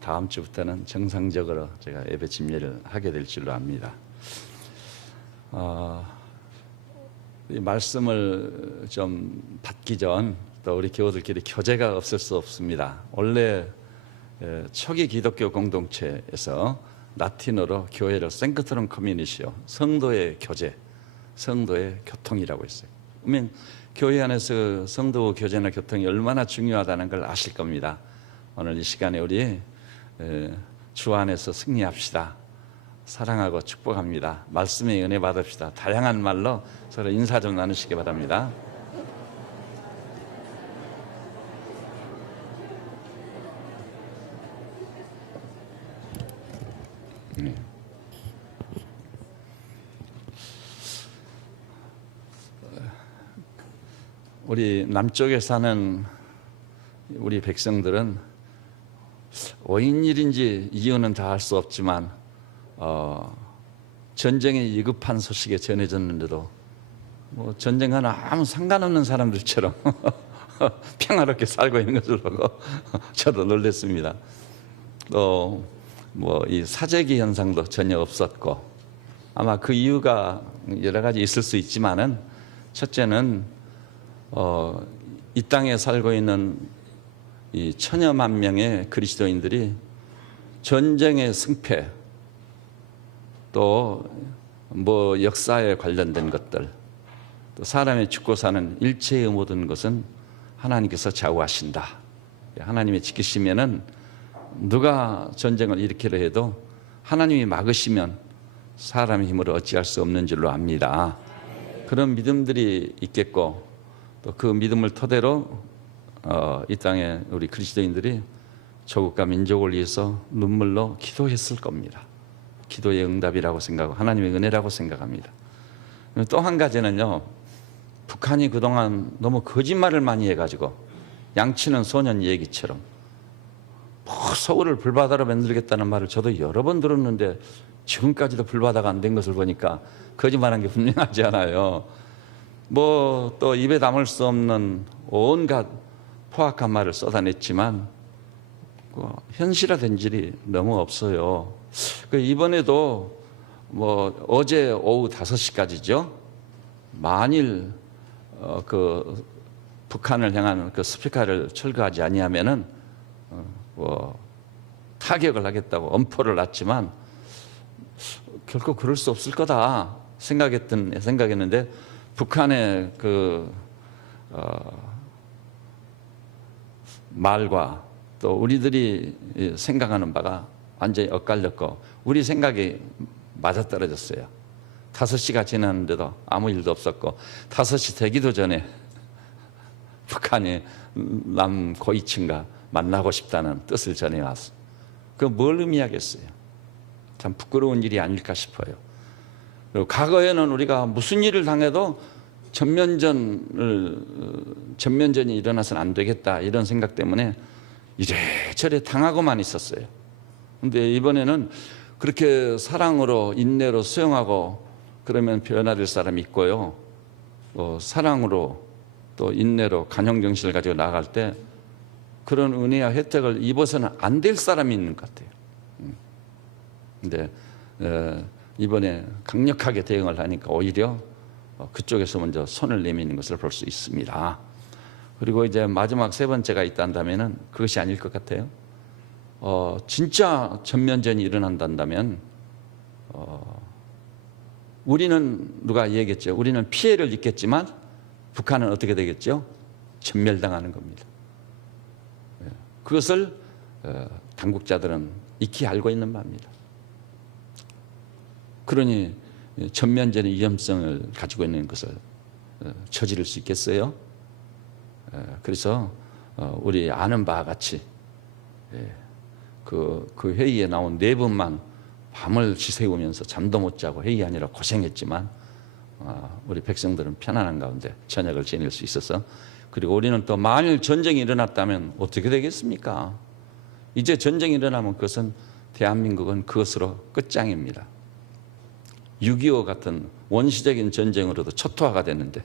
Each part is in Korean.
다음 주부터는 정상적으로 제가 예배 집례를 하게 될 줄로 압니다. 이 말씀을 좀 받기 전 또 우리 교우들끼리 교제가 없을 수 없습니다. 원래 초기 기독교 공동체에서 라틴어로 교회를 생크트럼 커뮤니시오, 성도의 교제, 성도의 교통이라고 했어요. 그러면 교회 안에서 성도 교제나 교통이 얼마나 중요하다는 걸 아실 겁니다. 오늘 이 시간에 우리 주 안에서 승리합시다. 사랑하고 축복합니다. 말씀의 은혜 받읍시다. 다양한 말로 서로 인사 좀 나누시기 바랍니다. 우리 남쪽에 사는 우리 백성들은 오인일인지 이유는 다 알 수 없지만 전쟁의 위급한 소식이 전해졌는데도 뭐 전쟁과는 아무 상관없는 사람들처럼 평화롭게 살고 있는 것을 보고 저도 놀랐습니다. 또 뭐 이 사재기 현상도 전혀 없었고, 아마 그 이유가 여러 가지 있을 수 있지만은 첫째는 이 땅에 살고 있는 이 천여만 명의 그리스도인들이 전쟁의 승패, 또 뭐 역사에 관련된 것들, 또 사람의 죽고 사는 일체의 모든 것은 하나님께서 좌우하신다. 하나님이 지키시면은 누가 전쟁을 일으키려 해도 하나님이 막으시면 사람의 힘으로 어찌할 수 없는 줄로 압니다. 그런 믿음들이 있겠고, 또 그 믿음을 토대로 이 땅에 우리 그리스도인들이 조국과 민족을 위해서 눈물로 기도했을 겁니다. 기도의 응답이라고 생각하고 하나님의 은혜라고 생각합니다. 또 한 가지는요, 북한이 그동안 너무 거짓말을 많이 해가지고 양치는 소년 얘기처럼 뭐 서울을 불바다로 만들겠다는 말을 저도 여러 번 들었는데 지금까지도 불바다가 안 된 것을 보니까 거짓말한 게 분명하지 않아요. 뭐 또 입에 담을 수 없는 온갖 포악한 말을 쏟아냈지만 현실화된 일이 너무 없어요. 이번에도 뭐 어제 오후 5시까지죠. 만일 그 북한을 향한 그 스피커를 철거하지 아니하면은 뭐 타격을 하겠다고 엄포를 놨지만 결코 그럴 수 없을 거다 생각했는데 북한의 그 말과 또 우리들이 생각하는 바가 완전히 엇갈렸고 우리 생각이 맞아떨어졌어요. 5시가 지났는데도 아무 일도 없었고 5시 되기도 전에 북한이 남 고위층과 만나고 싶다는 뜻을 전해왔어. 그 뭘 의미하겠어요? 참 부끄러운 일이 아닐까 싶어요. 그리고 과거에는 우리가 무슨 일을 당해도 전면전이 일어나서는 안 되겠다 이런 생각 때문에 이래저래 당하고만 있었어요. 그런데 이번에는 그렇게 사랑으로 인내로 수용하고 그러면 변화될 사람이 있고요. 사랑으로 또 인내로 간용정신을 가지고 나아갈 때 그런 은혜와 혜택을 입어서는 안 될 사람이 있는 것 같아요. 근데 이번에 강력하게 대응을 하니까 오히려 그쪽에서 먼저 손을 내미는 것을 볼 수 있습니다. 그리고 이제 마지막 세 번째가 있다면은 그것이 아닐 것 같아요. 진짜 전면전이 일어난다면 우리는 누가 얘기했죠? 우리는 피해를 입겠지만 북한은 어떻게 되겠죠? 전멸당하는 겁니다. 그것을 당국자들은 익히 알고 있는 바입니다. 그러니 전면전의 위험성을 가지고 있는 것을 저지를 수 있겠어요? 그래서 우리 아는 바와 같이 그 회의에 나온 4분만 밤을 지새우면서 잠도 못 자고 회의하느라 고생했지만 우리 백성들은 편안한 가운데 저녁을 지낼 수 있어서, 그리고 우리는 또 만일 전쟁이 일어났다면 어떻게 되겠습니까? 이제 전쟁이 일어나면 그것은 대한민국은 그것으로 끝장입니다. 6.25 같은 원시적인 전쟁으로도 초토화가 됐는데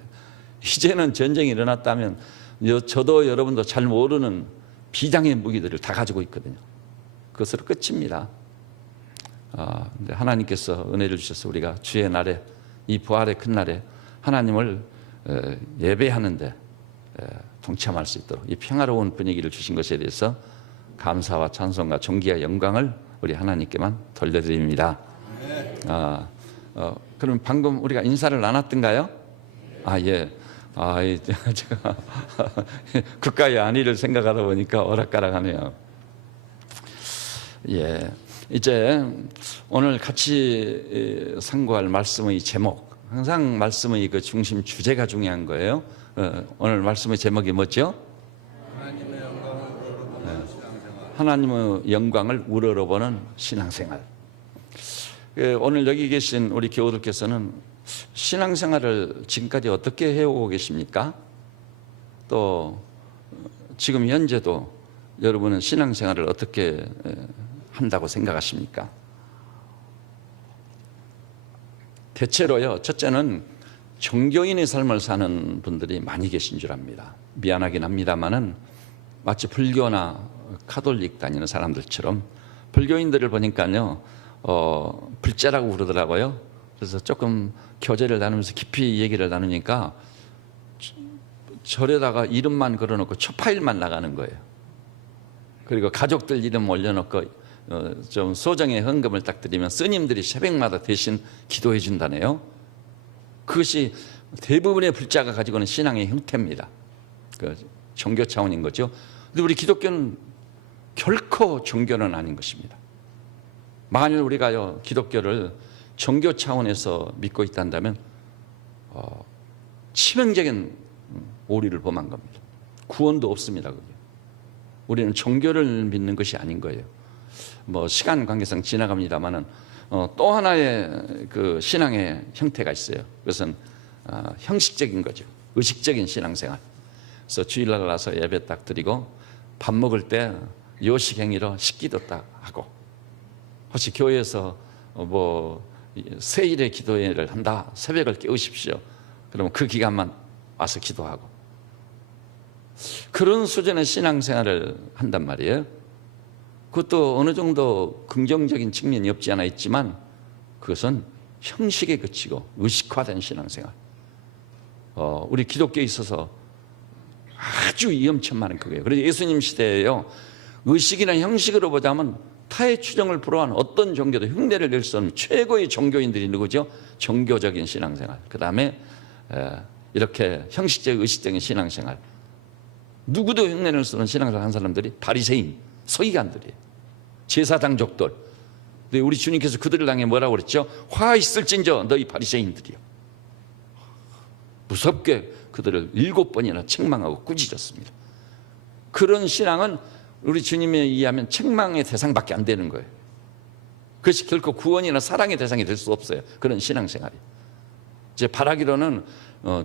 이제는 전쟁이 일어났다면 저도 여러분도 잘 모르는 비장의 무기들을 다 가지고 있거든요. 그것으로 끝입니다. 근데 하나님께서 은혜를 주셔서 우리가 주의 날에, 이 부활의 큰 날에 하나님을 예배하는데 동참할 수 있도록 이 평화로운 분위기를 주신 것에 대해서 감사와 찬송과 존귀와 영광을 우리 하나님께만 돌려드립니다. 그럼 방금 우리가 인사를 나눴던가요? 예. 제가 국가의 안위를 생각하다 보니까 오락가락하네요. 예. 이제 오늘 같이 상고할 말씀의 제목, 항상 말씀의 그 중심 주제가 중요한 거예요. 오늘 말씀의 제목이 뭐죠? 하나님의 영광을 우러러보는 신앙생활. 오늘 여기 계신 우리 교우들께서는 신앙생활을 지금까지 어떻게 해오고 계십니까? 또 지금 현재도 여러분은 신앙생활을 어떻게 한다고 생각하십니까? 대체로요, 첫째는 종교인의 삶을 사는 분들이 많이 계신 줄 압니다. 미안하긴 합니다만은 마치 불교나 카톨릭 다니는 사람들처럼 불교인들을 보니까요, 불자라고 그러더라고요. 그래서 조금 교제를 나누면서 깊이 얘기를 나누니까 절에다가 이름만 걸어놓고 초파일만 나가는 거예요. 그리고 가족들 이름 올려놓고 좀 소정의 헌금을 딱 드리면 스님들이 새벽마다 대신 기도해 준다네요. 그것이 대부분의 불자가 가지고 있는 신앙의 형태입니다. 그 종교 차원인 거죠. 근데 우리 기독교는 결코 종교는 아닌 것입니다. 만일 우리가요, 기독교를 종교 차원에서 믿고 있다면 치명적인 오류를 범한 겁니다. 구원도 없습니다. 그게. 우리는 종교를 믿는 것이 아닌 거예요. 시간 관계상 지나갑니다만은 또 하나의 그 신앙의 형태가 있어요. 그것은 형식적인 거죠. 의식적인 신앙생활. 그래서 주일날 나서 예배 딱 드리고 밥 먹을 때 요식 행위로 식기도 딱 하고, 혹시 교회에서 세일의 기도회를 한다, 새벽을 깨우십시오. 그러면 그 기간만 와서 기도하고, 그런 수준의 신앙생활을 한단 말이에요. 그것도 어느 정도 긍정적인 측면이 없지 않아 있지만 그것은 형식에 그치고 의식화된 신앙생활. 우리 기독교에 있어서 아주 위험천만한 그거예요. 그래서 예수님 시대에요, 의식이나 형식으로 보자면 타의 추정을 불허한 어떤 종교도 흉내를 낼 수 없는 최고의 종교인들이 누구죠? 종교적인 신앙생활. 그 다음에 이렇게 형식적 의식적인 신앙생활, 누구도 흉내낼 수 없는 신앙생활 한 사람들이 바리새인, 서기관들이에요. 제사장족들. 근데 우리 주님께서 그들을 향해 뭐라고 그랬죠? 화 있을진저 너희 바리새인들이요. 무섭게 그들을 7번이나 책망하고 꾸짖었습니다. 그런 신앙은 우리 주님에 의하면 책망의 대상밖에 안 되는 거예요. 그것이 결코 구원이나 사랑의 대상이 될 수 없어요. 그런 신앙생활이. 이제 바라기로는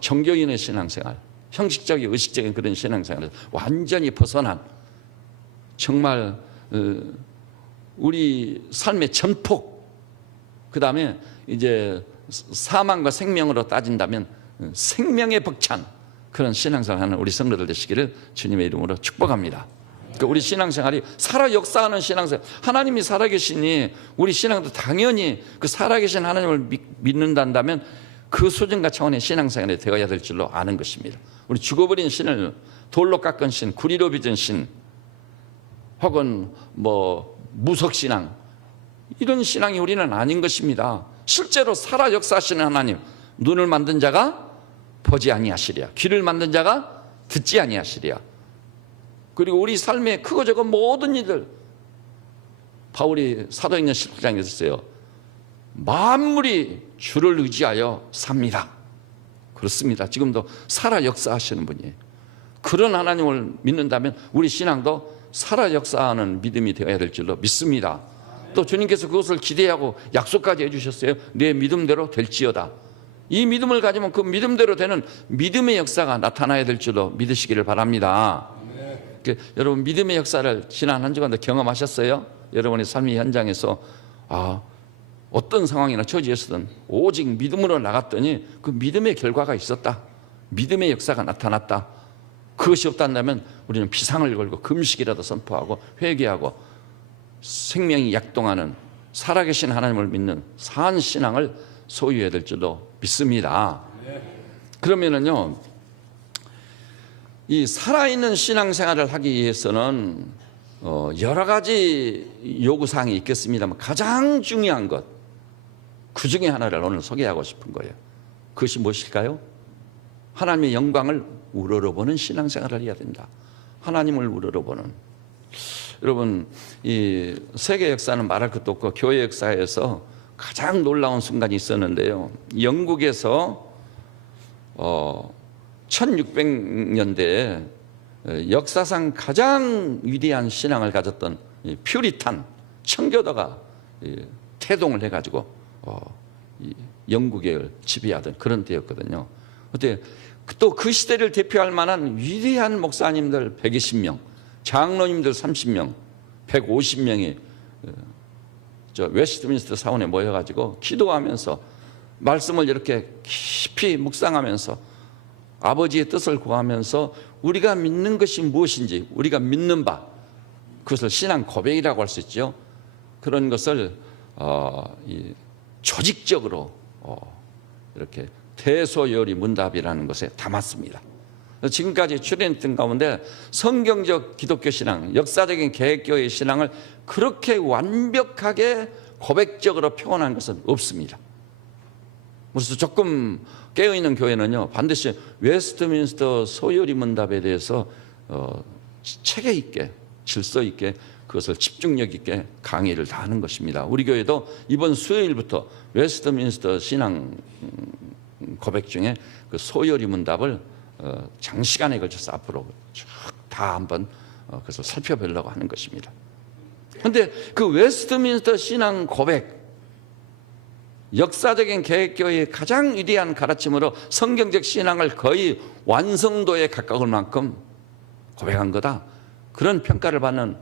종교인의 신앙생활, 형식적인 의식적인 그런 신앙생활에서 완전히 벗어난, 정말 우리 삶의 전폭, 그 다음에 이제 사망과 생명으로 따진다면 생명에 벅찬 그런 신앙생활하는 우리 성도들 되시기를 주님의 이름으로 축복합니다. 그러니까 우리 신앙생활이 살아 역사하는 신앙생활, 하나님이 살아계시니 우리 신앙도 당연히 그 살아계신 하나님을 믿는다면 그 수준과 차원의 신앙생활이 되어야 될 줄로 아는 것입니다. 우리 죽어버린 신을 돌로 깎은 신, 구리로 빚은 신, 혹은 무속신앙, 이런 신앙이 우리는 아닌 것입니다. 실제로 살아 역사하시는 하나님, 눈을 만든 자가 보지 아니하시랴, 귀를 만든 자가 듣지 아니하시랴. 그리고 우리 삶의 크고 작은 모든 일들, 바울이 사도행전 17장에 있어요. 만물이 주를 의지하여 삽니다. 그렇습니다. 지금도 살아 역사하시는 분이에요. 그런 하나님을 믿는다면 우리 신앙도 살아 역사하는 믿음이 되어야 될 줄로 믿습니다. 또 주님께서 그것을 기대하고 약속까지 해주셨어요. 내 믿음대로 될지어다. 이 믿음을 가지면 그 믿음대로 되는 믿음의 역사가 나타나야 될 줄로 믿으시기를 바랍니다. 여러분, 믿음의 역사를 지난 한 주간도 경험하셨어요? 여러분의 삶의 현장에서 어떤 상황이나 처지에서든 오직 믿음으로 나갔더니 그 믿음의 결과가 있었다, 믿음의 역사가 나타났다. 그것이 없단다면 우리는 비상을 걸고 금식이라도 선포하고 회개하고 생명이 약동하는 살아계신 하나님을 믿는 산 신앙을 소유해야 될 줄로 믿습니다. 그러면은요, 이 살아있는 신앙생활을 하기 위해서는 여러 가지 요구사항이 있겠습니다만 가장 중요한 것, 그 중에 하나를 오늘 소개하고 싶은 거예요. 그것이 무엇일까요? 하나님의 영광을 우러러보는 신앙생활을 해야 된다. 하나님을 우러러보는. 여러분, 이 세계 역사는 말할 것도 없고 교회 역사에서 가장 놀라운 순간이 있었는데요. 영국에서 1600년대에 역사상 가장 위대한 신앙을 가졌던 퓨리탄 청교도가 태동을 해가지고 영국을 지배하던 그런 때였거든요. 그때 또 그 시대를 대표할 만한 위대한 목사님들 120명, 장로님들 30명, 150명이 저 웨스트민스터 사원에 모여가지고 기도하면서 말씀을 이렇게 깊이 묵상하면서 아버지의 뜻을 구하면서 우리가 믿는 것이 무엇인지, 우리가 믿는 바, 그것을 신앙 고백이라고 할 수 있죠. 그런 것을 조직적으로 이렇게 대소요리 문답이라는 것에 담았습니다. 지금까지 출연했던 가운데 성경적 기독교 신앙, 역사적인 개혁교회의 신앙을 그렇게 완벽하게 고백적으로 표현한 것은 없습니다. 그래서 조금 깨어있는 교회는요, 반드시 웨스트민스터 소요리 문답에 대해서 체계 있게, 질서 있게, 그것을 집중력 있게 강의를 다 하는 것입니다. 우리 교회도 이번 수요일부터 웨스트민스터 신앙 고백 중에 그 소요리 문답을 장시간에 걸쳐서 앞으로 쭉 다 한번 그것을 살펴보려고 하는 것입니다. 그런데 그 웨스트민스터 신앙 고백, 역사적인 개혁교회의 가장 위대한 가르침으로 성경적 신앙을 거의 완성도에 가까울 만큼 고백한 거다, 그런 평가를 받는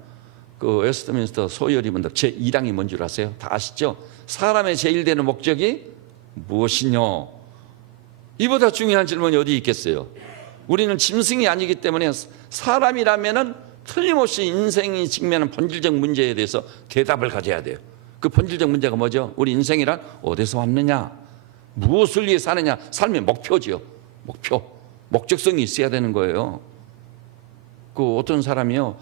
그 웨스트민스터 소요리 문답 제2lang이 뭔 줄 아세요? 다 아시죠? 사람의 제일 되는 목적이 무엇이뇨? 이보다 중요한 질문이 어디 있겠어요? 우리는 짐승이 아니기 때문에 사람이라면은 틀림없이 인생이 직면한 본질적 문제에 대해서 대답을 가져야 돼요. 그 본질적 문제가 뭐죠? 우리 인생이란 어디서 왔느냐, 무엇을 위해 사느냐, 삶의 목표지요. 목표, 목적성이 있어야 되는 거예요. 그 어떤 사람이요,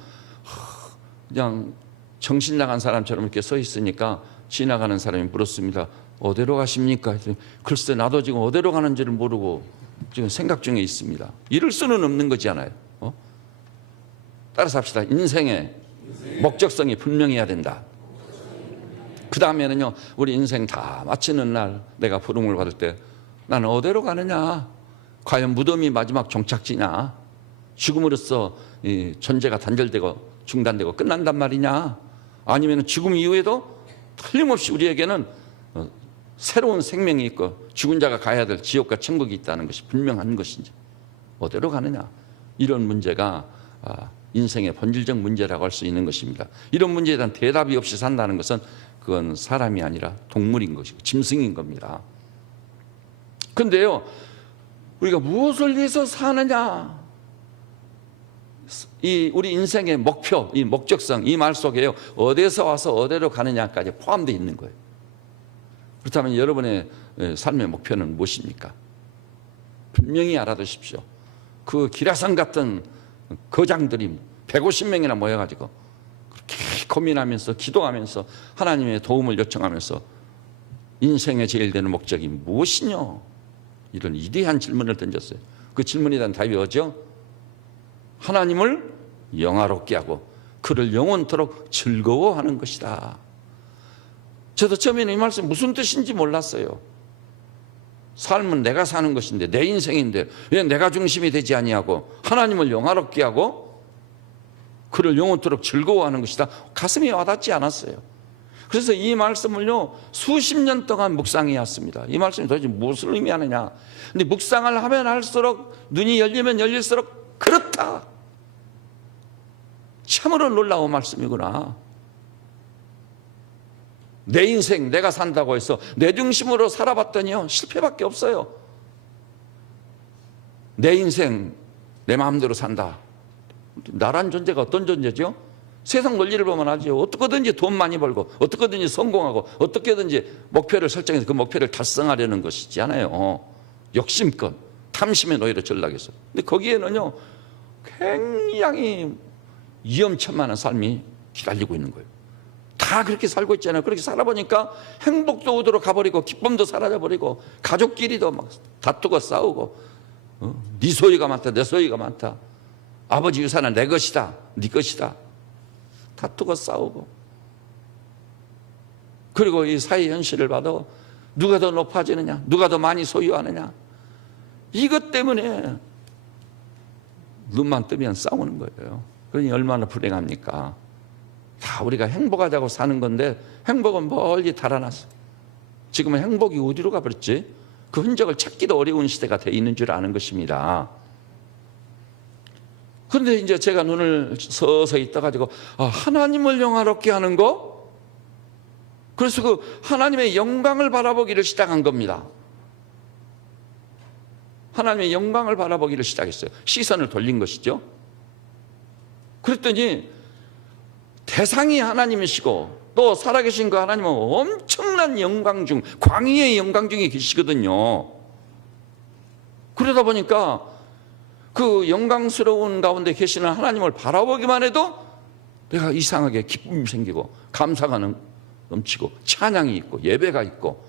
그냥 정신 나간 사람처럼 이렇게 서 있으니까 지나가는 사람이 물었습니다. 어디로 가십니까? 글쎄 나도 지금 어디로 가는지를 모르고 지금 생각 중에 있습니다. 이럴 수는 없는 거잖아요. 따라서 합시다. 인생의 목적성이 분명해야 된다. 그 다음에는요, 우리 인생 다 마치는 날 내가 부름을 받을 때 나는 어디로 가느냐? 과연 무덤이 마지막 종착지냐? 죽음으로써 이 존재가 단절되고 중단되고 끝난단 말이냐? 아니면 죽음 이후에도 틀림없이 우리에게는 새로운 생명이 있고 죽은 자가 가야 될 지옥과 천국이 있다는 것이 분명한 것인지, 어디로 가느냐? 이런 문제가 인생의 본질적 문제라고 할 수 있는 것입니다. 이런 문제에 대한 대답이 없이 산다는 것은 그건 사람이 아니라 동물인 것이고 짐승인 겁니다. 그런데요, 우리가 무엇을 위해서 사느냐? 이 우리 인생의 목표, 이 목적성, 이 말 속에요, 어디서 와서 어디로 가느냐까지 포함되어 있는 거예요. 그렇다면 여러분의 삶의 목표는 무엇입니까? 분명히 알아두십시오. 그 기라성 같은 거장들이 150명이나 모여가지고 그렇게 고민하면서 기도하면서 하나님의 도움을 요청하면서 인생의 제일 되는 목적이 무엇이뇨? 이런 위대한 질문을 던졌어요. 그 질문에 대한 답이 뭐죠? 하나님을 영화롭게 하고 그를 영원토록 즐거워하는 것이다. 저도 처음에는 이 말씀 무슨 뜻인지 몰랐어요. 삶은 내가 사는 것인데, 내 인생인데 왜 내가 중심이 되지 아니하고 하나님을 영화롭게 하고 그를 영원토록 즐거워하는 것이다. 가슴이 와닿지 않았어요. 그래서 이 말씀을요, 수십 년 동안 묵상해 왔습니다. 이 말씀이 도대체 무엇을 의미하느냐. 근데 묵상을 하면 할수록, 눈이 열리면 열릴수록 그렇다, 참으로 놀라운 말씀이구나. 내 인생 내가 산다고 해서 내 중심으로 살아봤더니요, 실패밖에 없어요. 내 인생 내 마음대로 산다. 나란 존재가 어떤 존재죠? 세상 논리를 보면 하죠. 어떻게든지 돈 많이 벌고 어떻게든지 성공하고 어떻게든지 목표를 설정해서 그 목표를 달성하려는 것이지 않아요. 욕심껏 탐심의 노예로 전락해서. 근데 거기에는요 굉장히 위험천만한 삶이 기다리고 있는 거예요. 다 그렇게 살고 있잖아요. 그렇게 살아보니까 행복도 어디로 가버리고 기쁨도 사라져버리고 가족끼리도 막 다투고 싸우고 네 소유가 많다 내 소유가 많다, 아버지 유산은 내 것이다 네 것이다, 다투고 싸우고. 그리고 이 사회 현실을 봐도 누가 더 높아지느냐, 누가 더 많이 소유하느냐, 이것 때문에 눈만 뜨면 싸우는 거예요. 그러니 얼마나 불행합니까? 다 우리가 행복하자고 사는 건데 행복은 멀리 달아났어. 지금은 행복이 어디로 가버렸지? 그 흔적을 찾기도 어려운 시대가 돼 있는 줄 아는 것입니다. 그런데 이제 제가 눈을 서서히 떠가지고 하나님을 영화롭게 하는 거? 그래서 그 하나님의 영광을 바라보기를 시작한 겁니다. 하나님의 영광을 바라보기를 시작했어요. 시선을 돌린 것이죠. 그랬더니 대상이 하나님이시고 또 살아계신 그 하나님은 엄청난 영광 중, 광의의 영광 중에 계시거든요. 그러다 보니까 그 영광스러운 가운데 계시는 하나님을 바라보기만 해도 내가 이상하게 기쁨이 생기고 감사가 넘치고 찬양이 있고 예배가 있고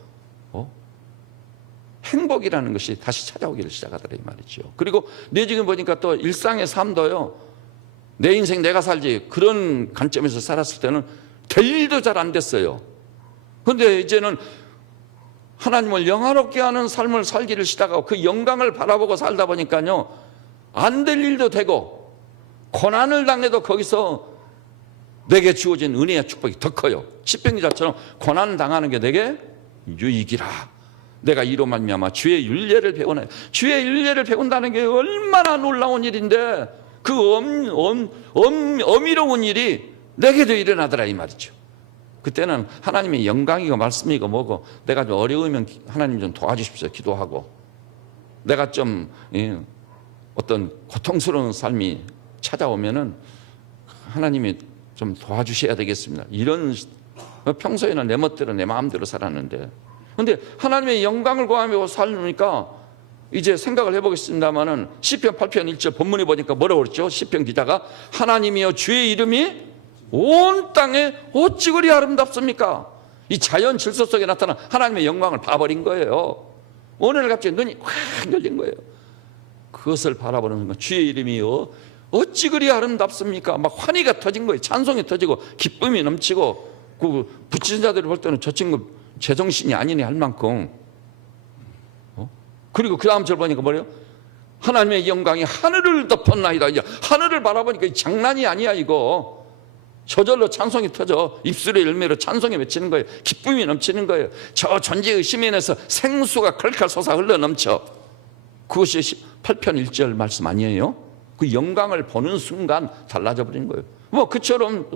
행복이라는 것이 다시 찾아오기를 시작하더라 이 말이죠. 그리고 내 지금 보니까 또 일상의 삶도요, 내 인생 내가 살지 그런 관점에서 살았을 때는 될 일도 잘 안 됐어요. 그런데 이제는 하나님을 영화롭게 하는 삶을 살기를 시작하고 그 영광을 바라보고 살다 보니까요, 안 될 일도 되고 고난을 당해도 거기서 내게 주어진 은혜의 축복이 더 커요. 시편 기자처럼 고난 당하는 게 내게 유익이라. 내가 이로 말미암아 주의 율례를 배우네. 주의 율례를 배운다는 게 얼마나 놀라운 일인데 그 어미로운 일이 내게도 일어나더라 이 말이죠. 그때는 하나님의 영광이고 말씀이고 뭐고 내가 좀 어려우면 하나님 좀 도와주십시오 기도하고, 내가 좀 어떤 고통스러운 삶이 찾아오면은 하나님이 좀 도와주셔야 되겠습니다. 이런 평소에는 내 멋대로 내 마음대로 살았는데, 근데 하나님의 영광을 구하며 살니까 이제 생각을 해보겠습니다만은 시편 8편 1절 본문에 보니까 뭐라고 그랬죠? 시편 기자가 하나님이여 주의 이름이 온 땅에 어찌 그리 아름답습니까? 이 자연 질서 속에 나타난 하나님의 영광을 봐버린 거예요. 오늘 갑자기 눈이 확 열린 거예요. 그것을 바라보는 순간 주의 이름이요 어찌 그리 아름답습니까? 막 환희가 터진 거예요. 찬송이 터지고 기쁨이 넘치고 그 부친 자들을 볼 때는 저 친구 제정신이 아니네 할 만큼. 그리고 그 다음 절 보니까 뭐래요? 하나님의 영광이 하늘을 덮었나이다. 이제 하늘을 바라보니까 장난이 아니야 이거. 저절로 찬송이 터져 입술의 열매로 찬송이 맺히는 거예요. 기쁨이 넘치는 거예요. 저 존재의 심연에서 생수가 컬컬 솟아 흘러 넘쳐. 그것이 8편 1절 말씀 아니에요? 그 영광을 보는 순간 달라져 버리는 거예요. 뭐 그처럼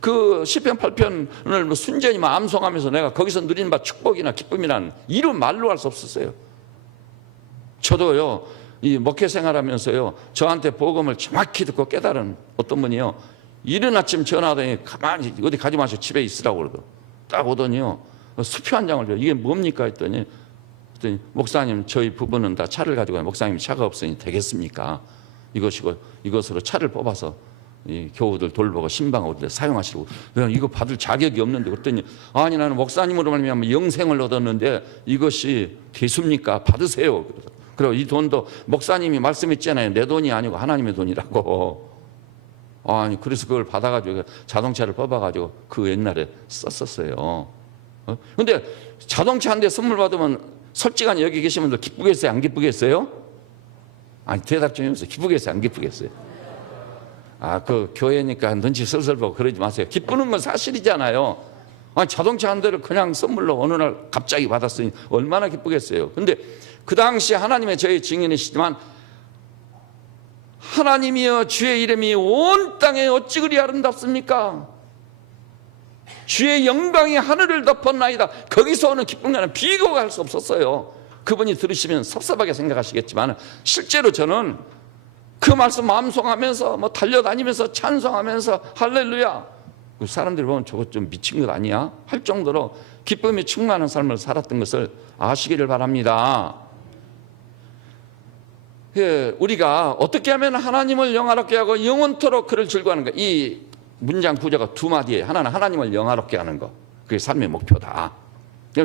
그 시편 8편을 순전히 암송하면서 내가 거기서 누리는 바 축복이나 기쁨이란 이루 말로 할 수 없었어요. 저도요 이 목회 생활하면서요 저한테 복음을 정확히 듣고 깨달은 어떤 분이요, 이른 아침 전화하더니 가만히 어디 가지 마시고 집에 있으라고 그러고 딱 오더니요 수표 한 장을 줘요. 이게 뭡니까 했더니 목사님 저희 부부는 다 차를 가지고 목사님 차가 없으니 되겠습니까? 이것으로 차를 뽑아서 이 교우들 돌보고 신방으로 사용하시라고. 내가 이거 받을 자격이 없는데 그랬더니 아니 나는 목사님으로 말미암아 영생을 얻었는데 이것이 대수입니까? 받으세요. 그리고 이 돈도 목사님이 말씀했잖아요. 내 돈이 아니고 하나님의 돈이라고. 아니 그래서 그걸 받아가지고 자동차를 뽑아가지고 그 옛날에 썼었어요. 근데 자동차 한 대 선물 받으면 솔직한 여기 계신 분들 기쁘겠어요? 안 기쁘겠어요? 아니 대답 좀 해보세요. 기쁘겠어요? 안 기쁘겠어요? 그 교회니까 눈치 슬슬 보고 그러지 마세요. 기쁘는 건 사실이잖아요. 아니 자동차 한 대를 그냥 선물로 어느 날 갑자기 받았으니 얼마나 기쁘겠어요. 근데 그 당시 하나님의 저희 증인이시지만 하나님이여 주의 이름이 온 땅에 어찌 그리 아름답습니까? 주의 영광이 하늘을 덮었나이다. 거기서 오는 기쁨과는 비교가 할 수 없었어요. 그분이 들으시면 섭섭하게 생각하시겠지만 실제로 저는 그 말씀 암송하면서 뭐 달려다니면서 찬송하면서 할렐루야. 그 사람들이 보면 저거 좀 미친 것 아니야? 할 정도로 기쁨이 충만한 삶을 살았던 것을 아시기를 바랍니다. 우리가 어떻게 하면 하나님을 영화롭게 하고 영원토록 그를 즐거워하는가? 이 문장 구조가 두 마디에 하나는 하나님을 영화롭게 하는 거, 그게 삶의 목표다.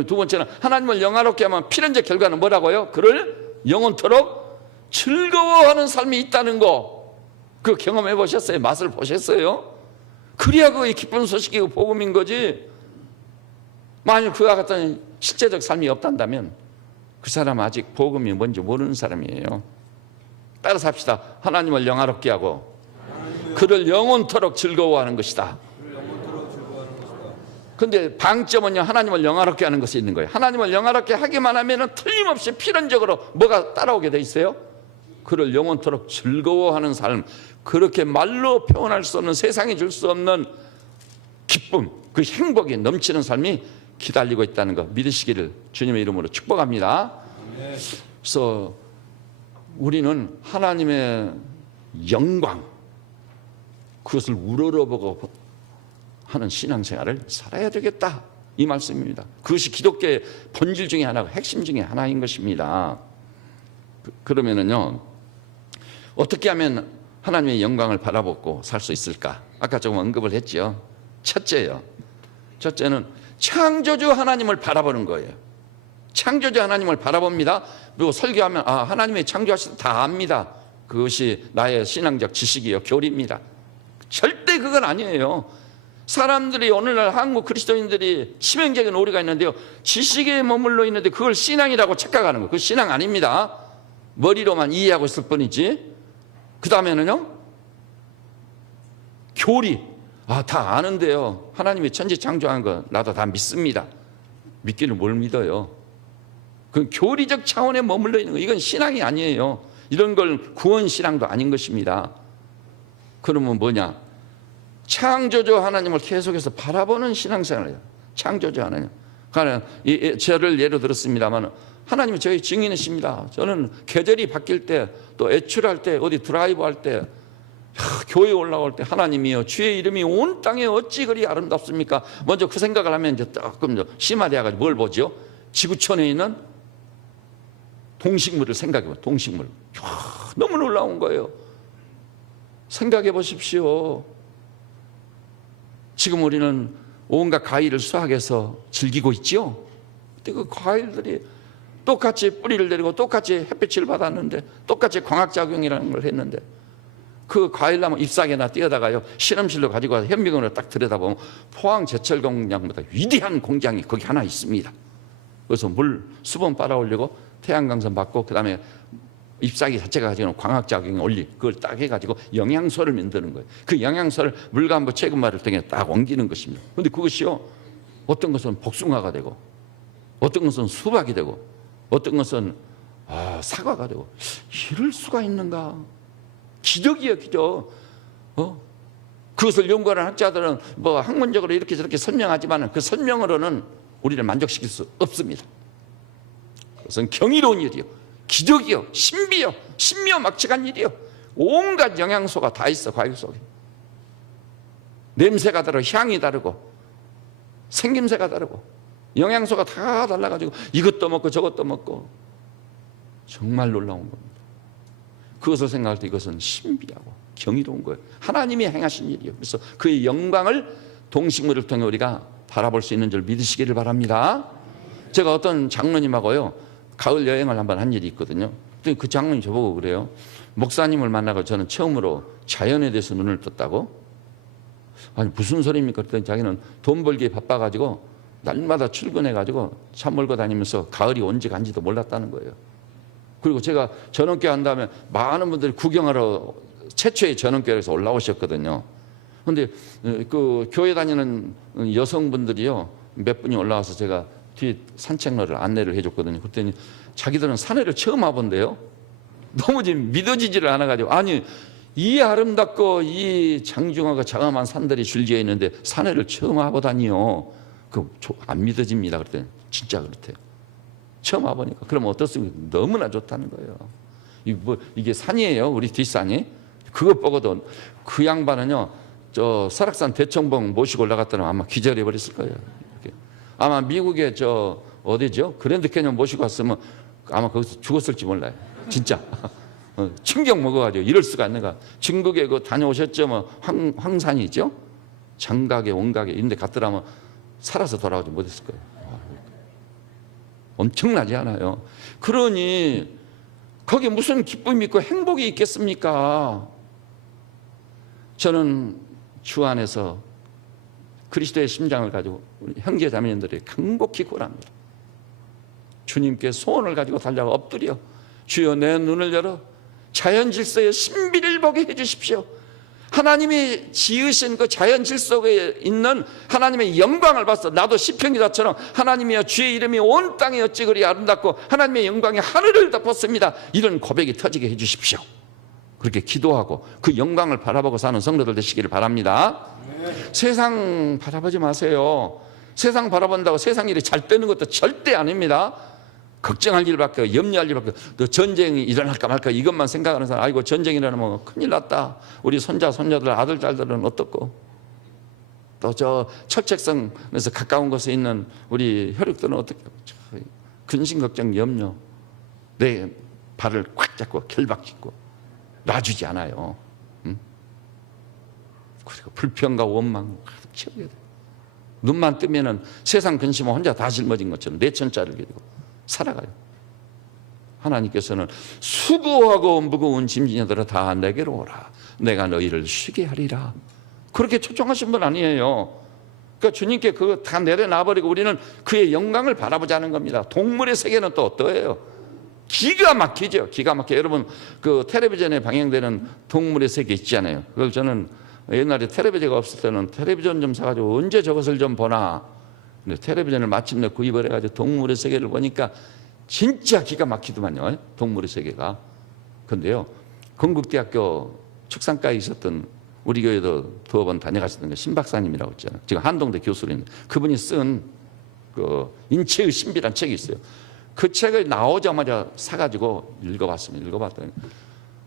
두 번째는 하나님을 영화롭게 하면 필연적 결과는 뭐라고요? 그를 영원토록 즐거워하는 삶이 있다는 거. 그 경험해 보셨어요? 맛을 보셨어요? 그래야 그게 기쁜 소식이고 복음인 거지. 만약 그와 같은 실제적 삶이 없단다면 그 사람은 아직 복음이 뭔지 모르는 사람이에요. 따라서 합시다. 하나님을 영화롭게 하고 그를 영원토록 즐거워하는 것이다. 근데 방점은요, 하나님을 영화롭게 하는 것이 있는 거예요. 하나님을 영화롭게 하기만 하면 틀림없이 필연적으로 뭐가 따라오게 돼 있어요? 그를 영원토록 즐거워하는 삶. 그렇게 말로 표현할 수 없는, 세상이 줄 수 없는 기쁨, 그 행복이 넘치는 삶이 기다리고 있다는 거 믿으시기를 주님의 이름으로 축복합니다. 그래서 우리는 하나님의 영광, 그것을 우러러보고 하는 신앙생활을 살아야 되겠다, 이 말씀입니다. 그것이 기독교의 본질 중에 하나고 핵심 중에 하나인 것입니다. 그러면은요, 어떻게 하면 하나님의 영광을 바라보고 살 수 있을까? 아까 조금 언급을 했죠. 첫째는 창조주 하나님을 바라보는 거예요. 창조주 하나님을 바라봅니다. 그리고 설교하면 하나님의 창조하시다 다 압니다. 그것이 나의 신앙적 지식이요, 교리입니다. 절대 그건 아니에요. 사람들이 오늘날 한국 그리스도인들이 치명적인 오류가 있는데요, 지식에 머물러 있는데 그걸 신앙이라고 착각하는 거예요. 그거 신앙 아닙니다. 머리로만 이해하고 있을 뿐이지. 그 다음에는요, 교리. 다 아는데요, 하나님이 천지 창조한 거 나도 다 믿습니다. 믿기를 뭘 믿어요? 그 교리적 차원에 머물러 있는 거, 이건 신앙이 아니에요. 이런 걸 구원신앙도 아닌 것입니다. 그러면 뭐냐? 창조주 하나님을 계속해서 바라보는 신앙생활이에요. 창조주 하나님. 그러니까 저를 예로 들었습니다만, 하나님이 저희 증인이십니다. 저는 계절이 바뀔 때, 또 외출할 때, 어디 드라이브 할 때, 교회 올라올 때, 하나님이여 주의 이름이 온 땅에 어찌 그리 아름답습니까? 먼저 그 생각을 하면 이제 조금 심화되어가지고 뭘 보죠? 지구촌에 있는 동식물을 생각해봐요. 동식물. 너무 놀라운 거예요. 생각해 보십시오. 지금 우리는 온갖 과일을 수확해서 즐기고 있죠. 근데 그 과일들이 똑같이 뿌리를 내리고 똑같이 햇빛을 받았는데, 똑같이 광학작용이라는 걸 했는데, 그 과일나무 잎사귀나 띄어다가요, 실험실로 가지고 와서 현미경으로 딱 들여다보면 포항 제철 공장보다 위대한 공장이 거기 하나 있습니다. 그래서 물 수분 빨아올리고 태양광선 받고, 그 다음에 잎사귀 자체가 가지고 광학작용이 올리, 그걸 딱 해가지고 영양소를 만드는 거예요. 그 영양소를 물감부 채근말을 통해 딱 옮기는 것입니다. 그런데 그것이요, 어떤 것은 복숭아가 되고, 어떤 것은 수박이 되고, 어떤 것은 사과가 되고, 이럴 수가 있는가? 기적이에요, 기적. 그것을 연구하는 학자들은 뭐 학문적으로 이렇게 저렇게 설명하지만 그 설명으로는 우리를 만족시킬 수 없습니다. 그것은 경이로운 일이요, 기적이요, 신비요, 신묘막측한 일이요. 온갖 영양소가 다 있어, 과일 속에. 냄새가 다르고, 향이 다르고, 생김새가 다르고, 영양소가 다 달라가지고 이것도 먹고 저것도 먹고, 정말 놀라운 겁니다. 그것을 생각할 때 이것은 신비하고 경이로운 거예요. 하나님이 행하신 일이에요. 그래서 그의 영광을 동식물을 통해 우리가 바라볼 수 있는 줄 믿으시기를 바랍니다. 제가 어떤 장로님하고요, 가을 여행을 한번 한 일이 있거든요. 그 장로님 저보고 그래요. 목사님을 만나고 저는 처음으로 자연에 대해서 눈을 떴다고. 아니 무슨 소리입니까? 그랬더니 자기는 돈 벌기에 바빠가지고 날마다 출근해가지고 차 몰고 다니면서 가을이 온지 간지도 몰랐다는 거예요. 그리고 제가 전원교 한 다음에 많은 분들이 구경하러 최초의 전원교에서 올라오셨거든요. 그런데 그 교회 다니는 여성분들이요, 몇 분이 올라와서 제가 뒤에 산책로를 안내를 해줬거든요. 그랬더니 자기들은 산에를 처음 와본대요. 너무 지금 믿어지지를 않아가지고, 아니 이 아름답고 이 장중하고 장엄한 산들이 줄지어 있는데 산에를 처음 와보다니요. 안 믿어집니다. 그랬더니 진짜 그렇대요. 처음 와보니까. 그러면 어떻습니까? 너무나 좋다는 거예요. 이게 산이에요, 우리 뒷산이. 그것 보고도 그 양반은요, 저 설악산 대청봉 모시고 올라갔더니 아마 기절해 버렸을 거예요. 이렇게. 아마 미국의 저 어디죠? 그랜드 캐년 모시고 왔으면 아마 거기서 죽었을지 몰라요. 진짜. 충격 먹어가지고 이럴 수가 있는가. 중국에 그 다녀오셨죠? 뭐 황산이 있죠? 장각에 원각에 이런 데 갔더라면 살아서 돌아오지 못했을 거예요. 엄청나지 않아요? 그러니 거기에 무슨 기쁨이 있고 행복이 있겠습니까? 저는 주 안에서 그리스도의 심장을 가지고 우리 형제 자매님들이 간곡히 구합니다. 주님께 소원을 가지고 달려가 엎드려 주여 내 눈을 열어 자연 질서의 신비를 보게 해주십시오. 하나님이 지으신 그 자연 질서 속에 있는 하나님의 영광을 봤어. 나도 시편 기자처럼 하나님이여 주의 이름이 온 땅에 어찌 그리 아름답고 하나님의 영광이 하늘을 덮었습니다. 이런 고백이 터지게 해주십시오. 그렇게 기도하고 그 영광을 바라보고 사는 성도들 되시기를 바랍니다. 세상 바라보지 마세요. 세상 바라본다고 세상 일이 잘 되는 것도 절대 아닙니다. 걱정할 일밖에, 염려할 일밖에, 또 전쟁이 일어날까 말까 이것만 생각하는 사람, 아이고 전쟁이 일어나면 큰일 났다. 우리 손자 손녀들 아들 딸들은 어떻고, 또 저 철책성에서 가까운 곳에 있는 우리 혈육들은 어떻게, 근심 걱정 염려, 내 발을 꽉 잡고 결박짓고 놔주지 않아요. 응? 그리고 불평과 원망 가득 채우게 돼. 눈만 뜨면은 세상 근심은 혼자 다 짊어진 것처럼 내천자를 기리고 살아가요. 하나님께서는 수고하고 무거운 짐진이들아 다 내게로 오라. 내가 너희를 쉬게 하리라. 그렇게 초청하신 분 아니에요. 그러니까 주님께 그거 다 내려놔버리고 우리는 그의 영광을 바라보자는 겁니다. 동물의 세계는 또 어떠해요? 기가 막히죠. 기가 막혀. 여러분 그 텔레비전에 방영되는 동물의 세계 있잖아요. 그걸 저는 옛날에 텔레비전이 없을 때는 텔레비전 좀 사가지고 언제 저것을 좀 보나. 근데 텔레비전을 마침내 구입을 해가지고 동물의 세계를 보니까 진짜 기가 막히더만요. 동물의 세계가. 근데요, 건국대학교 축산과에 있었던 우리 교회도 두어 번 다녀가셨던 신 박사님이라고 있잖아요. 지금 한동대 교수로 있는 그분이 쓴 그 인체의 신비란 책이 있어요. 그 책을 나오자마자 사가지고 읽어봤습니다. 읽어봤더니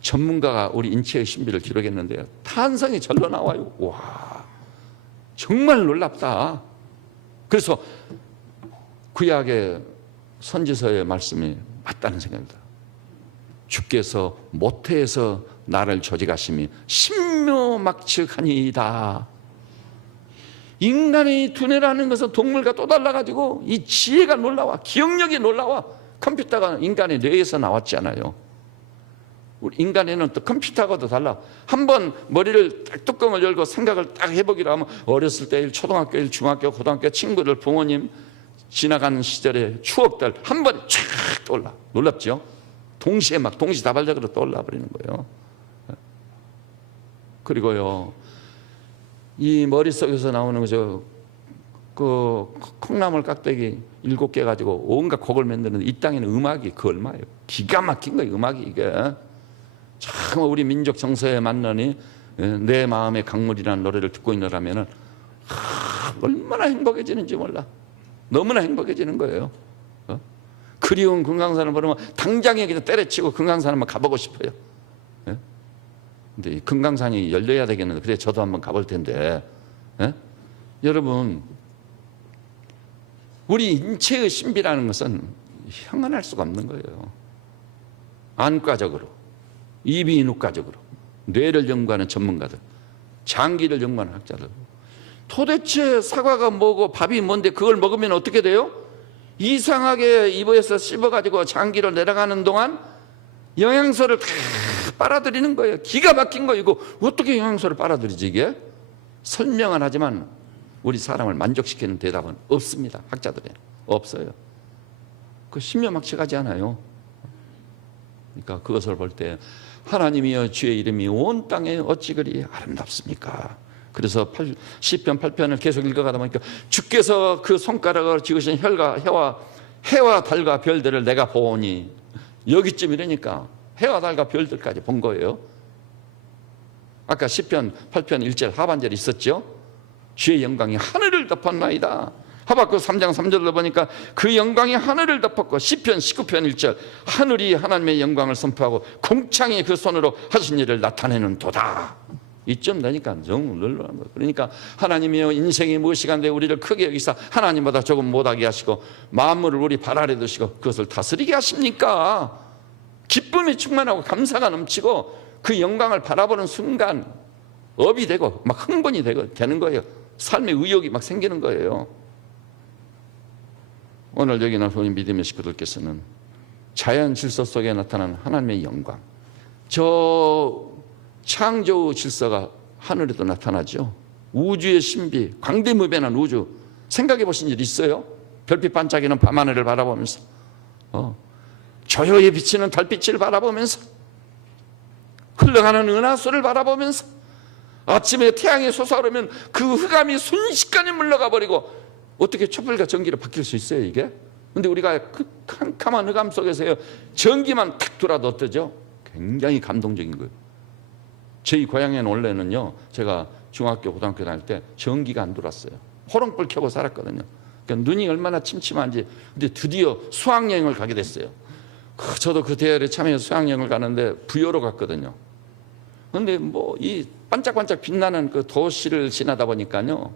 전문가가 우리 인체의 신비를 기록했는데요. 탄성이 절로 나와요. 와, 정말 놀랍다. 그래서 구약의 선지서의 말씀이 맞다는 생각입니다. 주께서 모태에서 나를 조직하심이 신묘막측하니이다. 인간의 두뇌라는 것은 동물과 또 달라가지고 이 지혜가 놀라워, 기억력이 놀라워. 컴퓨터가 인간의 뇌에서 나왔지 않아요. 우리 인간에는 또 컴퓨터하고도 달라. 한번 머리를 딱 뚜껑을 열고 생각을 딱 해보기로 하면 어렸을 때 초등학교, 중학교, 고등학교 친구들, 부모님 지나가는 시절의 추억들 한 번에 쫙 떠올라. 놀랍죠? 동시에 막 동시다발적으로 떠올라 버리는 거예요. 그리고요, 이 머릿속에서 나오는 그 콩나물 깍대기 7개 가지고 온갖 곡을 만드는 이 땅에는 음악이 그 얼마예요? 기가 막힌 거예요, 음악이 이게. 참 우리 민족 정서에 맞느니 내 마음의 강물이라는 노래를 듣고 있느라면은 얼마나 행복해지는지 몰라. 너무나 행복해지는 거예요. 그리운 금강산을 보면 당장에 그냥 때려치고 금강산을 가보고 싶어요. 근데 금강산이 열려야 되겠는데, 그래 저도 한번 가볼 텐데. 여러분, 우리 인체의 신비라는 것은 형언할 수가 없는 거예요. 안과적으로, 이비인후과적으로, 뇌를 연구하는 전문가들, 장기를 연구하는 학자들, 도대체 사과가 뭐고 밥이 뭔데 그걸 먹으면 어떻게 돼요? 이상하게 입에서 씹어가지고 장기로 내려가는 동안 영양소를 다 빨아들이는 거예요. 기가 막힌 거. 이거 어떻게 영양소를 빨아들이지 이게? 설명은 하지만 우리 사람을 만족시키는 대답은 없습니다. 학자들은 없어요. 그 신묘막측하지 않아요. 그러니까 그것을 볼 때 하나님이여 주의 이름이 온 땅에 어찌 그리 아름답습니까? 그래서 시편 8편을 계속 읽어가다 보니까 주께서 그 손가락을 지으신 해와 달과 별들을 내가 보니, 여기쯤 이러니까 해와 달과 별들까지 본 거예요. 아까 시편 8편 1절 하반절에 있었죠. 주의 영광이 하늘을 덮었나이다. 하박국 3장 3절로 보니까 그 영광이 하늘을 덮었고 시편 19편 1절 하늘이 하나님의 영광을 선포하고 궁창이 그 손으로 하신 일을 나타내는 도다. 이쯤 되니까 너무 놀라운 거예요. 그러니까 하나님이여 인생이 무엇이 간데 우리를 크게 여기사 하나님보다 조금 못하게 하시고 만물을 우리 발 아래 두시고 그것을 다스리게 하십니까? 기쁨이 충만하고 감사가 넘치고 그 영광을 바라보는 순간 업이 되고 막 흥분이 되는 거예요. 삶의 의욕이 막 생기는 거예요. 오늘 여기 나온 우리 믿음의 식구들께서는 자연 질서 속에 나타나는 하나님의 영광, 저 창조 질서가 하늘에도 나타나죠. 우주의 신비, 광대무변한 우주, 생각해 보신 일 있어요? 별빛 반짝이는 밤하늘을 바라보면서 조요에 비치는 달빛을 바라보면서 흘러가는 은하수를 바라보면서 아침에 태양이 솟아오르면 그 흑암이 순식간에 물러가 버리고 어떻게 촛불과 전기로 바뀔 수 있어요 이게? 근데 우리가 그 캄캄한 흑암 속에서요 전기만 탁 돌아도 어떠죠? 굉장히 감동적인 거예요. 저희 고향에는 원래는요 제가 중학교 고등학교 다닐 때 전기가 안 들어왔어요. 호롱불 켜고 살았거든요. 그러니까 눈이 얼마나 침침한지. 근데 드디어 수학여행을 가게 됐어요. 저도 그 대열에 참여해서 수학여행을 가는데 부여로 갔거든요. 근데 뭐 이 반짝반짝 빛나는 그 도시를 지나다 보니까요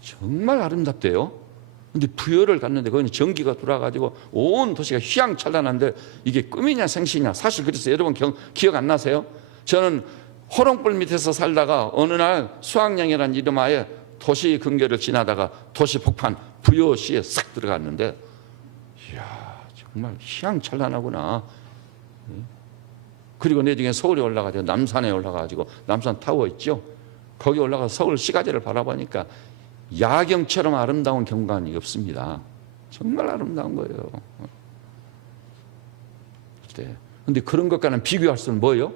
정말 아름답대요. 근데 부여를 갔는데 거기는 전기가 돌아가지고 온 도시가 휘황찬란한데 이게 꿈이냐 생시냐. 사실 그래서 여러분 기억 안 나세요? 저는 호롱불 밑에서 살다가 어느 날 수학여행이라는 이름하에 도시 근교를 지나다가 도시 복판 부여시에 싹 들어갔는데 이야 정말 휘황찬란하구나. 그리고 내중에 서울에 올라가서 남산에 올라가가지고 남산 타워 있죠. 거기 올라가서 서울 시가지를 바라보니까 야경처럼 아름다운 경관이 없습니다. 정말 아름다운 거예요. 그런데 그런 것과는 비교할 수는 뭐예요?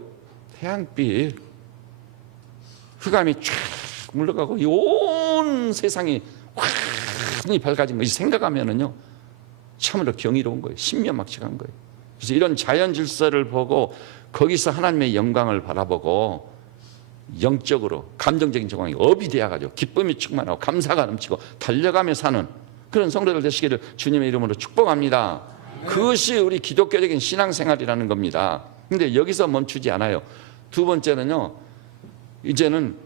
태양빛, 흑암이 쫙 물러가고 온 세상이 환히 밝아진 것이 생각하면은요 참으로 경이로운 거예요. 신묘막측한 거예요. 그래서 이런 자연 질서를 보고 거기서 하나님의 영광을 바라보고 영적으로 감정적인 정황이 업이 되어가지고 기쁨이 충만하고 감사가 넘치고 달려가며 사는 그런 성도들 되시기를 주님의 이름으로 축복합니다. 그것이 우리 기독교적인 신앙생활이라는 겁니다. 근데 여기서 멈추지 않아요. 두 번째는요 이제는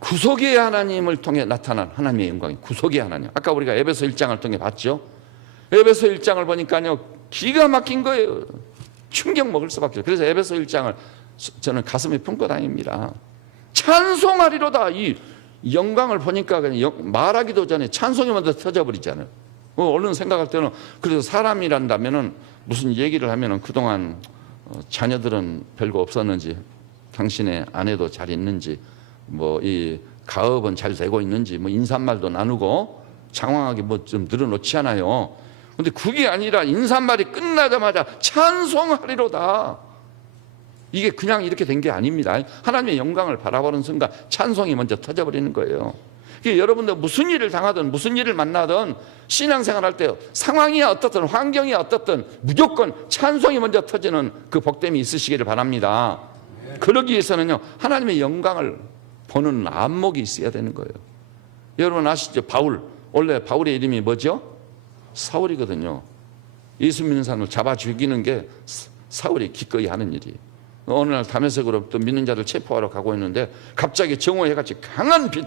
구속의 하나님을 통해 나타난 하나님의 영광이 구속의 하나님. 아까 우리가 에베소 1장을 통해 봤죠. 에베소 1장을 보니까요 기가 막힌 거예요. 충격 먹을 수밖에 없어요. 그래서 에베소 1장을 저는 가슴에 품고 다닙니다. 찬송하리로다. 이 영광을 보니까 그냥 말하기도 전에 찬송이 먼저 터져버리잖아요. 얼른 생각할 때는 그래서 사람이란다면은 무슨 얘기를 하면은 그동안 자녀들은 별거 없었는지, 당신의 아내도 잘 있는지, 뭐 이 가업은 잘 되고 있는지, 뭐 인사말도 나누고 장황하게 뭐 좀 늘어놓지 않아요. 근데 그게 아니라 인사말이 끝나자마자 찬송하리로다. 이게 그냥 이렇게 된 게 아닙니다. 하나님의 영광을 바라보는 순간 찬송이 먼저 터져버리는 거예요. 여러분들 무슨 일을 당하든 무슨 일을 만나든 신앙생활할 때 상황이 어떻든 환경이 어떻든 무조건 찬송이 먼저 터지는 그 복됨이 있으시기를 바랍니다. 그러기 위해서는요 하나님의 영광을 보는 안목이 있어야 되는 거예요. 여러분 아시죠? 바울, 원래 바울의 이름이 뭐죠? 사울이거든요. 예수 믿는 사람을 잡아 죽이는 게 사울이 기꺼이 하는 일이. 어느 날 다메섹으로부터 믿는 자들 체포하러 가고 있는데 갑자기 정오해같이 강한 빛,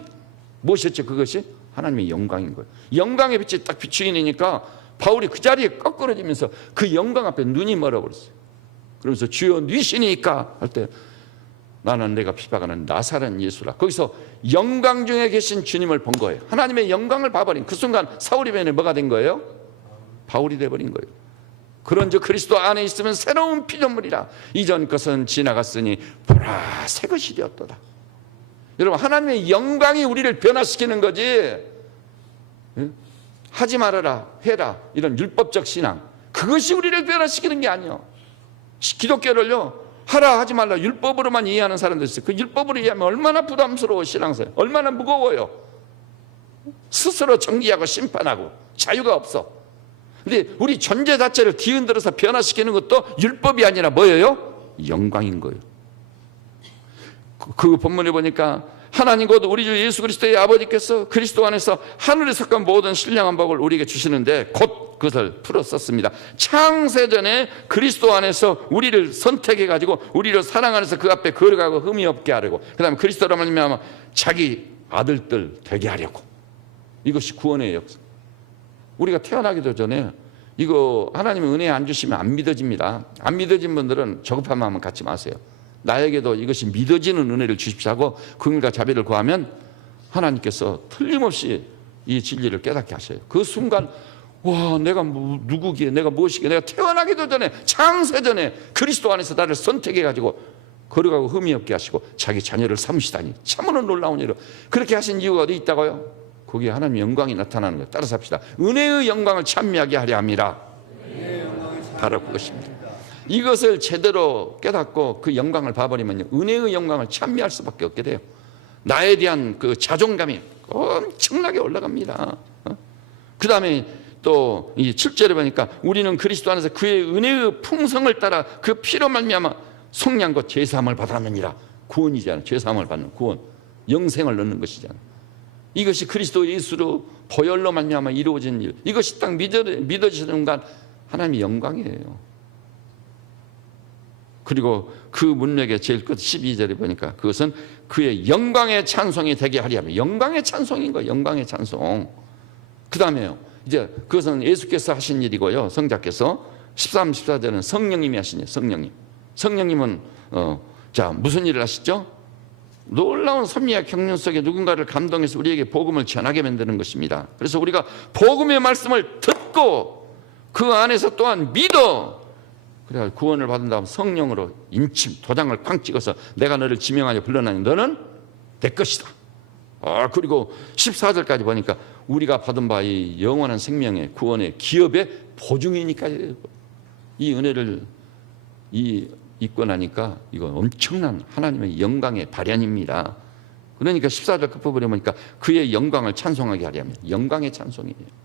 무엇이었죠? 그것이 하나님의 영광인 거예요. 영광의 빛이 딱 비추이니까 바울이 그 자리에 꺾어지면서 그 영광 앞에 눈이 멀어버렸어요. 그러면서 주여 니시니까 할 때 나는 내가 피박하는 나사렛 예수라. 거기서 영광 중에 계신 주님을 본 거예요. 하나님의 영광을 봐버린 그 순간 사울이 변해 뭐가 된 거예요? 바울이 돼버린 거예요. 그런즉 그리스도 안에 있으면 새로운 피조물이라. 이전 것은 지나갔으니 보라 새 것이 되었도다. 여러분 하나님의 영광이 우리를 변화시키는 거지. 하지 말아라 해라 이런 율법적 신앙 그것이 우리를 변화시키는 게 아니에요. 기독교를요 하라 하지 말라 율법으로만 이해하는 사람들 있어요. 그 율법으로 이해하면 얼마나 부담스러워. 신앙생활 얼마나 무거워요. 스스로 정죄하고 심판하고 자유가 없어. 근데 우리 존재 자체를 뒤흔들어서 변화시키는 것도 율법이 아니라 뭐예요? 영광인 거예요. 그 본문에 보니까 하나님 곧 우리 주 예수 그리스도의 아버지께서 그리스도 안에서 하늘에 속한 모든 신령한 복을 우리에게 주시는데 곧 그것을 풀어 썼습니다. 창세전에 그리스도 안에서 우리를 선택해 가지고 우리를 사랑 안에서 그 앞에 거룩하고 흠이 없게 하려고, 그 다음에 그리스도로 말미암아 자기 아들들 되게 하려고. 이것이 구원의 역사. 우리가 태어나기도 전에 이거 하나님의 은혜 안 주시면 안 믿어집니다. 안 믿어진 분들은 저급한 마음은 갖지 마세요. 나에게도 이것이 믿어지는 은혜를 주십시오 하고 긍휼과 자비를 구하면 하나님께서 틀림없이 이 진리를 깨닫게 하셔요. 그 순간 와, 내가 누구기에, 내가 무엇이기에, 내가 태어나기도 전에 창세전에 그리스도 안에서 나를 선택해 가지고 거룩하고 흠이 없게 하시고 자기 자녀를 삼으시다니 참으로 놀라운 일이로. 그렇게 하신 이유가 어디 있다고요? 거기에 하나님의 영광이 나타나는 거예요. 따라서 합시다. 은혜의 영광을 찬미하게 하려 함이라. 바로 그것입니다. 이것을 제대로 깨닫고 그 영광을 봐버리면요, 은혜의 영광을 찬미할 수밖에 없게 돼요. 나에 대한 그 자존감이 엄청나게 올라갑니다. 그 다음에 또 이 7절에 보니까 우리는 그리스도 안에서 그의 은혜의 풍성을 따라 그 피로 말미암아 속량과 죄사함을 받았느니라. 구원이잖아요. 죄사함을 받는 구원, 영생을 얻는 것이잖아요. 이것이 그리스도 예수로 보혈로 말미암아 이루어진 일, 이것이 딱 믿어지는 순간 하나님의 영광이에요. 그리고 그 문맥의 제일 끝 12절에 보니까 그것은 그의 영광의 찬송이 되게 하리 하며, 영광의 찬송인 거예요. 영광의 찬송. 그 다음에요, 이제 그것은 예수께서 하신 일이고요, 성자께서 13, 14절은 성령님이 하신 일. 성령님은 자 무슨 일을 하시죠? 놀라운 섭리와 경륜 속에 누군가를 감동해서 우리에게 복음을 전하게 만드는 것입니다. 그래서 우리가 복음의 말씀을 듣고 그 안에서 또한 믿어, 그래 구원을 받은 다음 성령으로 인침, 도장을 쾅 찍어서 내가 너를 지명하여 불러나니 너는 내 것이다. 그리고 14절까지 보니까 우리가 받은 바 이 영원한 생명의 구원의 기업의 보증이니까 이 은혜를 잊고 나니까 이거 엄청난 하나님의 영광의 발현입니다. 그러니까 14절 끝부분에 보니까 그의 영광을 찬송하게 하려 합니다. 영광의 찬송이에요.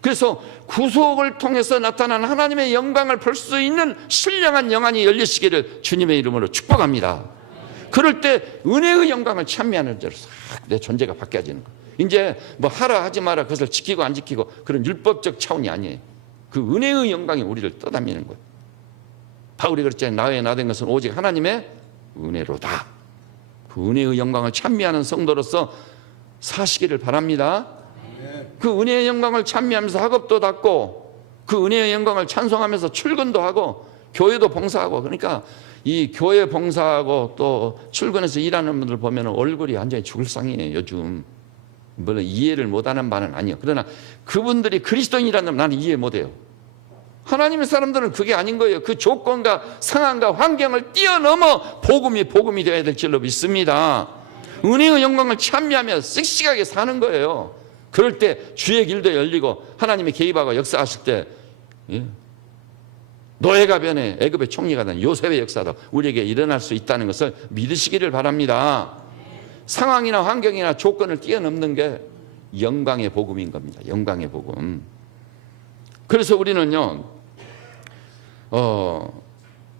그래서 구속을 통해서 나타난 하나님의 영광을 볼 수 있는 신령한 영안이 열리시기를 주님의 이름으로 축복합니다. 그럴 때 은혜의 영광을 찬미하는 자로 내 존재가 바뀌어지는 거예요. 이제 뭐 하라 하지 마라 그것을 지키고 안 지키고 그런 율법적 차원이 아니에요. 그 은혜의 영광이 우리를 떠담이는 거예요. 바울이 그랬잖아요. 나의 나된 것은 오직 하나님의 은혜로다. 그 은혜의 영광을 찬미하는 성도로서 사시기를 바랍니다. 그 은혜의 영광을 찬미하면서 학업도 닦고 그 은혜의 영광을 찬송하면서 출근도 하고 교회도 봉사하고, 그러니까 이 교회 봉사하고 또 출근해서 일하는 분들 보면 얼굴이 완전히 죽을 상이에요. 요즘 물론 이해를 못하는 바는 아니에요. 그러나 그분들이 그리스도인이라는 나는 이해 못해요. 하나님의 사람들은 그게 아닌 거예요. 그 조건과 상황과 환경을 뛰어넘어 복음이 되어야 될 줄로 믿습니다. 은혜의 영광을 찬미하며 씩씩하게 사는 거예요. 그럴 때 주의 길도 열리고 하나님이 개입하고 역사하실 때 노예가 변해 애굽의 총리가 된 요셉의 역사도 우리에게 일어날 수 있다는 것을 믿으시기를 바랍니다. 상황이나 환경이나 조건을 뛰어넘는 게 영광의 복음인 겁니다. 영광의 복음. 그래서 우리는요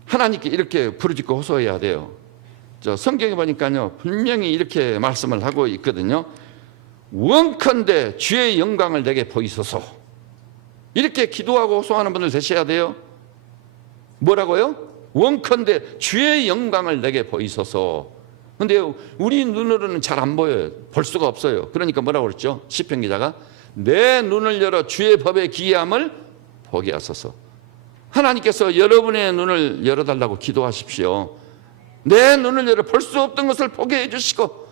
하나님께 이렇게 부르짖고 호소해야 돼요. 성경에 보니까요 분명히 이렇게 말씀을 하고 있거든요. 원컨대 주의 영광을 내게 보이소서. 이렇게 기도하고 호소하는 분들 되셔야 돼요. 뭐라고요? 원컨대 주의 영광을 내게 보이소서. 근데 우리 눈으로는 잘 안 보여요. 볼 수가 없어요. 그러니까 뭐라고 그랬죠? 시편 기자가 내 눈을 열어 주의 법의 기이함을 보게 하소서. 하나님께서 여러분의 눈을 열어달라고 기도하십시오. 내 눈을 열어 볼 수 없던 것을 보게 해주시고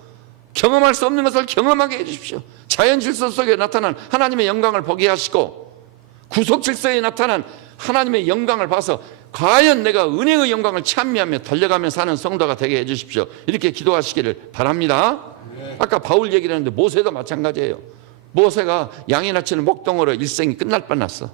경험할 수 없는 것을 경험하게 해주십시오. 자연 질서 속에 나타난 하나님의 영광을 보게 하시고 구속 질서에 나타난 하나님의 영광을 봐서 과연 내가 은혜의 영광을 찬미하며 달려가며 사는 성도가 되게 해주십시오. 이렇게 기도하시기를 바랍니다. 아까 바울 얘기를 했는데 모세도 마찬가지예요. 모세가 양이 낳치는 목동으로 일생이 끝날 뻔났어.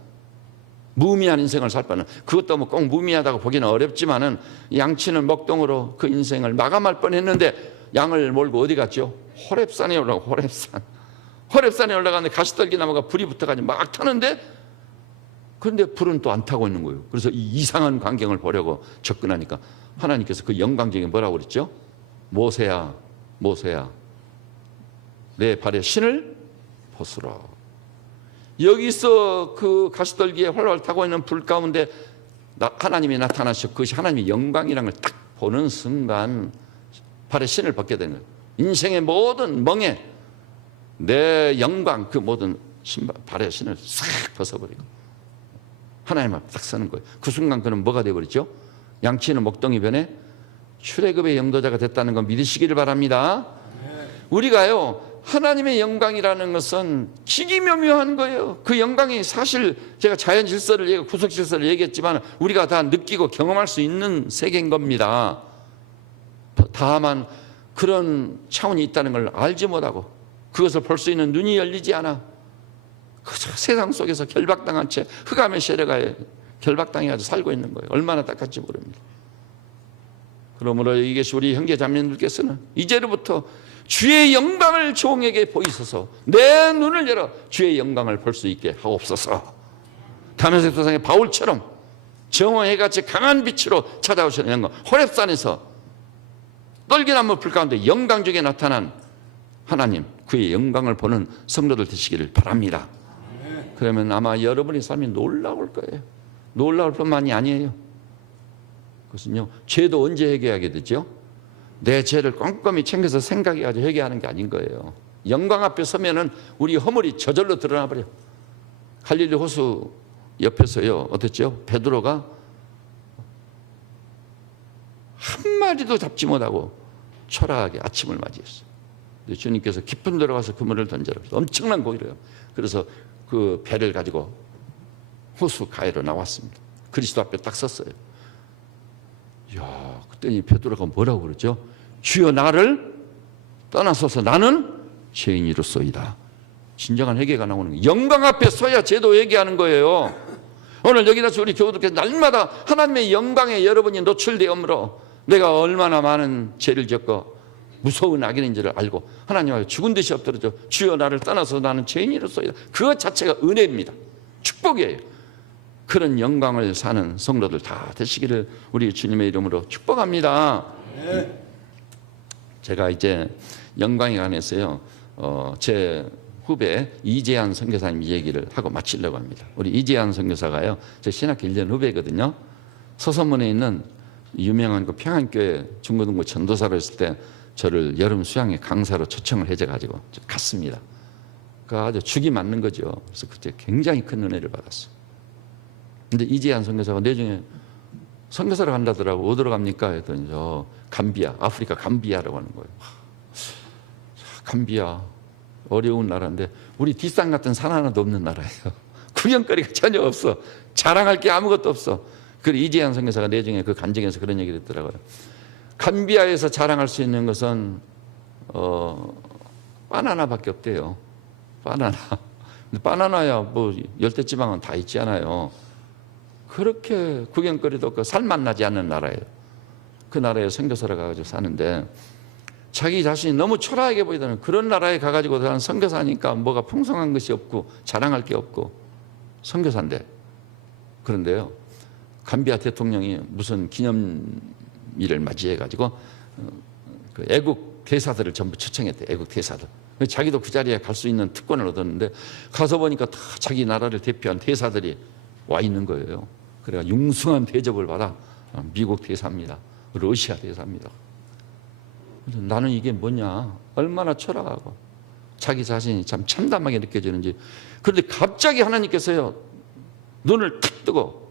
무의미한 인생을 살 뻔한. 그것도 뭐 꼭 무의미하다고 보기는 어렵지만은 양치는 먹동으로 그 인생을 마감할 뻔했는데 양을 몰고 어디 갔죠? 호렙산에 올라가고 호렙산에 올라가는데 가시떨기 나무가 불이 붙어가지고 막 타는데 그런데 불은 또 안 타고 있는 거예요. 그래서 이 이상한 광경을 보려고 접근하니까 하나님께서 그 영광적인 뭐라고 그랬죠? 모세야 모세야, 내 발에 신을 벗으라. 여기서 그 가시떨기에 활활 타고 있는 불 가운데 하나님이 나타나셔. 그것이 하나님의 영광이라는 걸 딱 보는 순간 발에 신을 벗게 되는 거예요. 인생의 모든 멍에 내 영광, 그 모든 발에 신을 싹 벗어버리고 하나님 앞에 딱 서는 거예요. 그 순간 그는 뭐가 되어버리죠? 양치는 목동이 변해 출애굽의 영도자가 됐다는 거 믿으시기를 바랍니다. 우리가요, 하나님의 영광이라는 것은 기기묘묘한 거예요. 그 영광이 사실 제가 자연 질서를, 구속 질서를 얘기했지만 우리가 다 느끼고 경험할 수 있는 세계인 겁니다. 다만 그런 차원이 있다는 걸 알지 못하고 그것을 볼 수 있는 눈이 열리지 않아 그저 세상 속에서 결박당한 채 흑암의 세력에 결박당해가지고 살고 있는 거예요. 얼마나 딱할지 모릅니다. 그러므로 이것이 우리 형제 자매님들께서는 이제로부터 주의 영광을 종에게 보이소서, 내 눈을 열어 주의 영광을 볼 수 있게 하옵소서. 다메섹 도상의 바울처럼 정오해같이 강한 빛으로 찾아오시는 영광, 호렙산에서 떨기나무 불 가운데 영광 중에 나타난 하나님, 그의 영광을 보는 성도들 되시기를 바랍니다. 그러면 아마 여러분의 삶이 놀라울 거예요. 놀라울 뿐만이 아니에요. 그것은요, 죄도 언제 회개하게 되죠? 내 죄를 꼼꼼히 챙겨서 생각해가지고 회개하는 게 아닌 거예요. 영광 앞에 서면은 우리 허물이 저절로 드러나 버려. 갈릴리 호수 옆에서요, 어땠죠? 베드로가 한 마리도 잡지 못하고 초라하게 아침을 맞이했어요. 주님께서 깊은 데로 가서 그물을 던져라. 엄청난 고기래요. 그래서 그 배를 가지고 호수 가해로 나왔습니다. 그리스도 앞에 딱 섰어요. 이야, 그때니 베드로가 뭐라고 그러죠? 주여, 나를 떠나소서, 나는 죄인이로소이다. 진정한 회개가 나오는 거예요. 영광 앞에 서야 죄도 회개하는 거예요. 오늘 여기다 우리 교우들께서 날마다 하나님의 영광에 여러분이 노출되므로 내가 얼마나 많은 죄를 짓고 무서운 악인인지를 알고 하나님 앞에 죽은 듯이 엎드려져 주여, 나를 떠나서 나는 죄인이로소이다. 그것 자체가 은혜입니다. 축복이에요. 그런 영광을 사는 성도들 다 되시기를 우리 주님의 이름으로 축복합니다. 네. 제가 이제 영광에 관해서요, 제 후배 이재한 선교사님 얘기를 하고 마치려고 합니다. 우리 이재한 선교사가요, 제 신학교 1년 후배거든요. 서서문에 있는 유명한 그 평안교회 중고등부 전도사로 했을 때 저를 여름 수양회 강사로 초청을 해줘가지고 갔습니다. 그 아주 죽이 맞는 거죠. 그래서 그때 굉장히 큰 은혜를 받았어요. 근데 이재한 선교사가 내중에 선교사를 간다더라고. 어디로 갑니까? 했더니 저 감비아, 아프리카 감비아라고 하는 거예요. 감비아, 어려운 나라인데 우리 뒷산 같은 산 하나도 없는 나라예요. 구경거리가 전혀 없어. 자랑할 게 아무것도 없어. 그리고 이재한 선교사가 내중에 그 간증에서 그런 얘기를 했더라고요. 감비아에서 자랑할 수 있는 것은 바나나밖에 없대요. 바나나. 근데 바나나야 뭐 열대지방은 다 있지 않아요. 그렇게 구경거리도 없고 살만 나지 않는 나라예요. 그 나라에 선교사를 가가지고 사는데 자기 자신이 너무 초라하게 보이다는 그런 나라에 가가지고 나는 선교사니까 뭐가 풍성한 것이 없고 자랑할 게 없고 선교사인데, 그런데요, 감비아 대통령이 무슨 기념일을 맞이해가지고 그 애국 대사들을 전부 초청했대. 애국 대사들. 자기도 그 자리에 갈 수 있는 특권을 얻었는데 가서 보니까 다 자기 나라를 대표한 대사들이 와 있는 거예요. 그래가 융숭한 대접을 받아 미국 대사입니다. 러시아 대사입니다. 나는 이게 뭐냐, 얼마나 초라하고 자기 자신이 참 참담하게 느껴지는지. 그런데 갑자기 하나님께서요, 눈을 탁 뜨고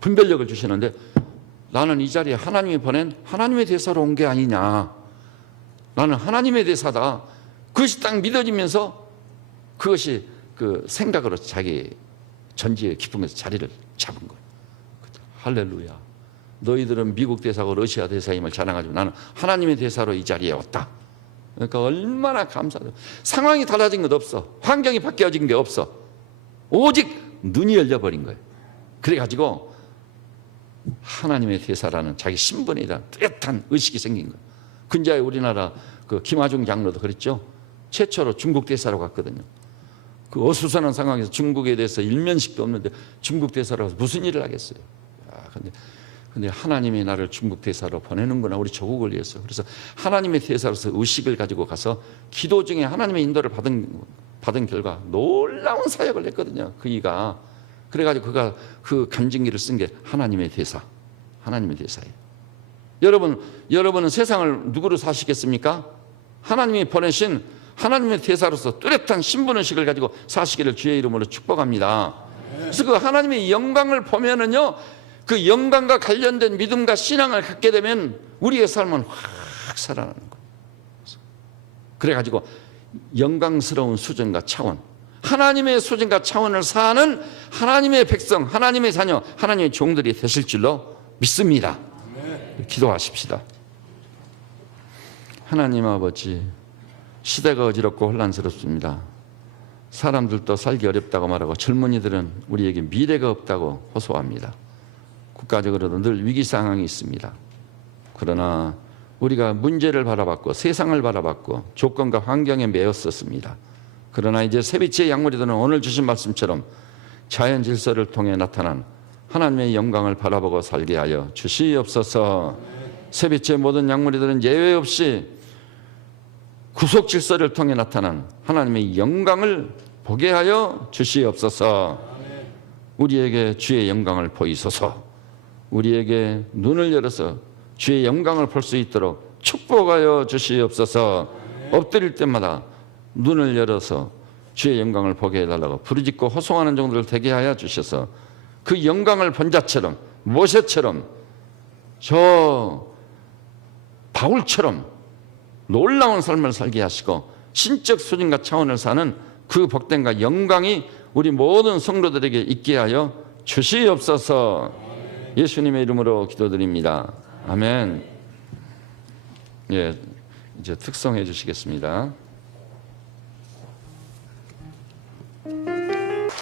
분별력을 주시는데 나는 이 자리에 하나님이 보낸 하나님의 대사로 온 게 아니냐, 나는 하나님의 대사다. 그것이 딱 믿어지면서 그것이 그 생각으로 자기 전지의 깊은 곳에서 자리를 잡은 거예요. 할렐루야. 너희들은 미국 대사고 러시아 대사임을 자랑하지만 나는 하나님의 대사로 이 자리에 왔다. 그러니까 얼마나 감사해요. 상황이 달라진 것 없어. 환경이 바뀌어진 게 없어. 오직 눈이 열려버린 거예요. 그래가지고 하나님의 대사라는 자기 신분에 대한 뚜렷한 의식이 생긴 거예요. 근자에 우리나라 그 김하중 장로도 그랬죠. 최초로 중국 대사로 갔거든요. 그 어수선한 상황에서 중국에 대해서 일면식도 없는데 중국 대사로 가서 무슨 일을 하겠어요. 근데 근데 하나님이 나를 중국 대사로 보내는구나, 우리 조국을 위해서. 그래서 하나님의 대사로서 의식을 가지고 가서 기도 중에 하나님의 인도를 받은 결과 놀라운 사역을 했거든요. 그이가. 그래가지고 그가 그 간증기를 쓴 게 하나님의 대사, 하나님의 대사예요. 여러분은 세상을 누구로 사시겠습니까? 하나님이 보내신 하나님의 대사로서 뚜렷한 신분의식을 가지고 사시기를 주의 이름으로 축복합니다. 그래서 그 하나님의 영광을 보면은요, 그 영광과 관련된 믿음과 신앙을 갖게 되면 우리의 삶은 확 살아나는 거예요. 그래가지고 영광스러운 수준과 차원, 하나님의 수준과 차원을 사는 하나님의 백성, 하나님의 자녀, 하나님의 종들이 되실 줄로 믿습니다. 기도하십시다. 하나님 아버지, 시대가 어지럽고 혼란스럽습니다. 사람들도 살기 어렵다고 말하고 젊은이들은 우리에게 미래가 없다고 호소합니다. 국가적으로도 늘 위기 상황이 있습니다. 그러나 우리가 문제를 바라봤고 세상을 바라봤고 조건과 환경에 매였었습니다. 그러나 이제 새빛의 양무리들은 오늘 주신 말씀처럼 자연 질서를 통해 나타난 하나님의 영광을 바라보고 살게 하여 주시옵소서. 새빛의 모든 양무리들은 예외 없이 구속 질서를 통해 나타난 하나님의 영광을 보게 하여 주시옵소서. 우리에게 주의 영광을 보이소서. 우리에게 눈을 열어서 주의 영광을 볼 수 있도록 축복하여 주시옵소서. 엎드릴 때마다 눈을 열어서 주의 영광을 보게 해달라고 부르짖고 호송하는 종들을 되게 하여 주셔서 그 영광을 본 자처럼, 모세처럼, 저 바울처럼 놀라운 삶을 살게 하시고 신적 수준과 차원을 사는 그 복됨과 영광이 우리 모든 성도들에게 있게 하여 주시옵소서. 예수님의 이름으로 기도드립니다. 아멘. 예, 이제 특성해 주시겠습니다.